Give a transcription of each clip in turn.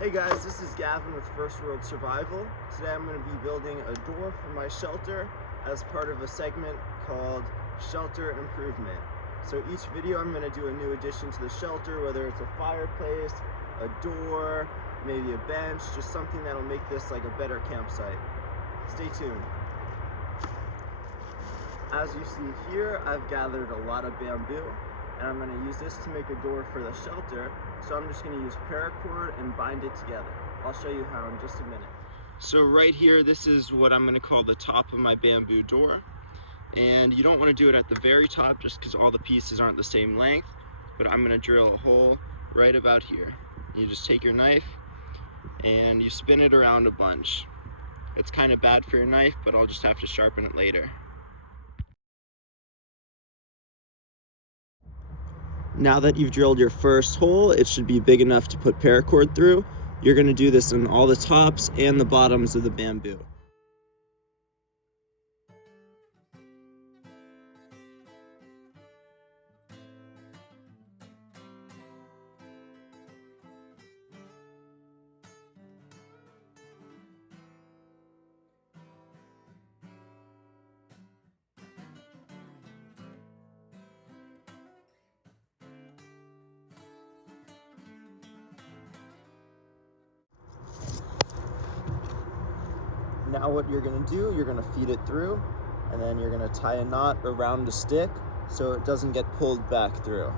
Hey guys, this is Gavin with First World Survival. Today I'm going to be building a door for my shelter as part of a segment called Shelter Improvement. So each video I'm going to do a new addition to the shelter, whether it's a fireplace, a door, maybe a bench, just something that'll make this like a better campsite. Stay tuned. As you see here, I've gathered a lot of bamboo, and I'm going to use this to make a door for the shelter. So I'm just going to use paracord and bind it together. I'll show you how in just a minute. So right here, this is what I'm going to call the top of my bamboo door. And you don't want to do it at the very top just because all the pieces aren't the same length, but I'm going to drill a hole right about here. You just take your knife and you spin it around a bunch. It's kind of bad for your knife, but I'll just have to sharpen it later. Now that you've drilled your first hole, it should be big enough to put paracord through. You're going to do this on all the tops and the bottoms of the bamboo. Now what you're going to do, you're going to feed it through, and then you're going to tie a knot around a stick so it doesn't get pulled back through.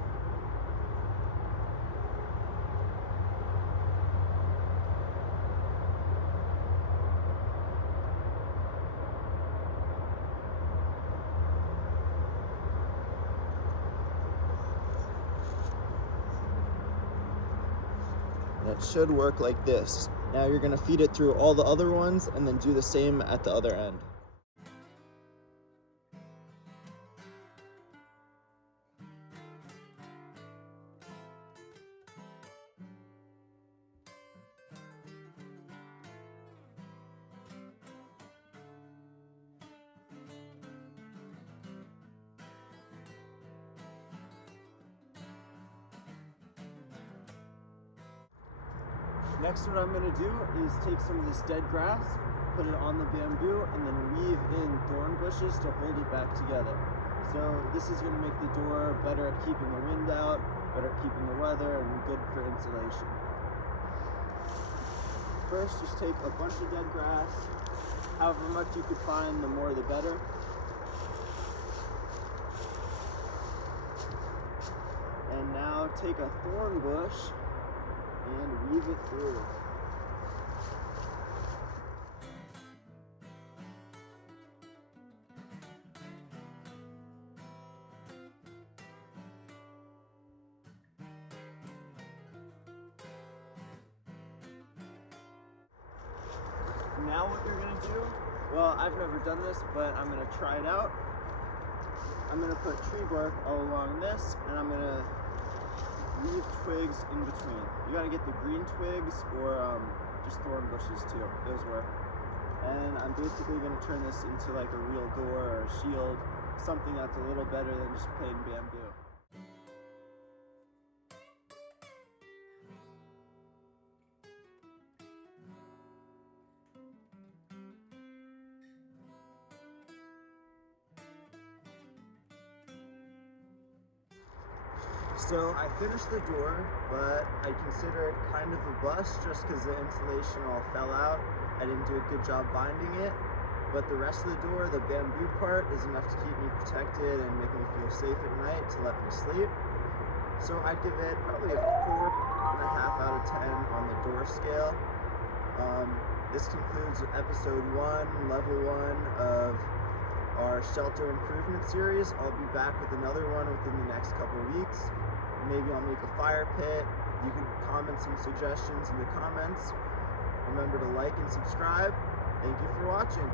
And it should work like this. Now you're going to feed it through all the other ones and then do the same at the other end. Next, what I'm going to do is take some of this dead grass, put it on the bamboo, and then weave in thorn bushes to hold it back together. So this is going to make the door better at keeping the wind out, better at keeping the weather, and good for insulation. First, just take a bunch of dead grass. However much you could find, the more the better. And now take a thorn bush and weave it through. Now what you're going to do, well, I've never done this, but I'm going to try it out. I'm going to put tree bark all along this, and I'm going to leave twigs in between. You gotta get the green twigs or just thorn bushes too, those work. And I'm basically gonna turn this into like a real door or a shield, something that's a little better than just plain bamboo. So I finished the door, but I consider it kind of a bust just because the insulation all fell out. I didn't do a good job binding it, but the rest of the door, the bamboo part, is enough to keep me protected and make me feel safe at night to let me sleep. So I'd give it probably a 4.5 out of 10 on the door scale. This concludes episode 1, level 1 of our shelter improvement series. I'll be back with another one within the next couple weeks. Maybe I'll make a fire pit. You can comment some suggestions in the comments. Remember to like and subscribe. Thank you for watching.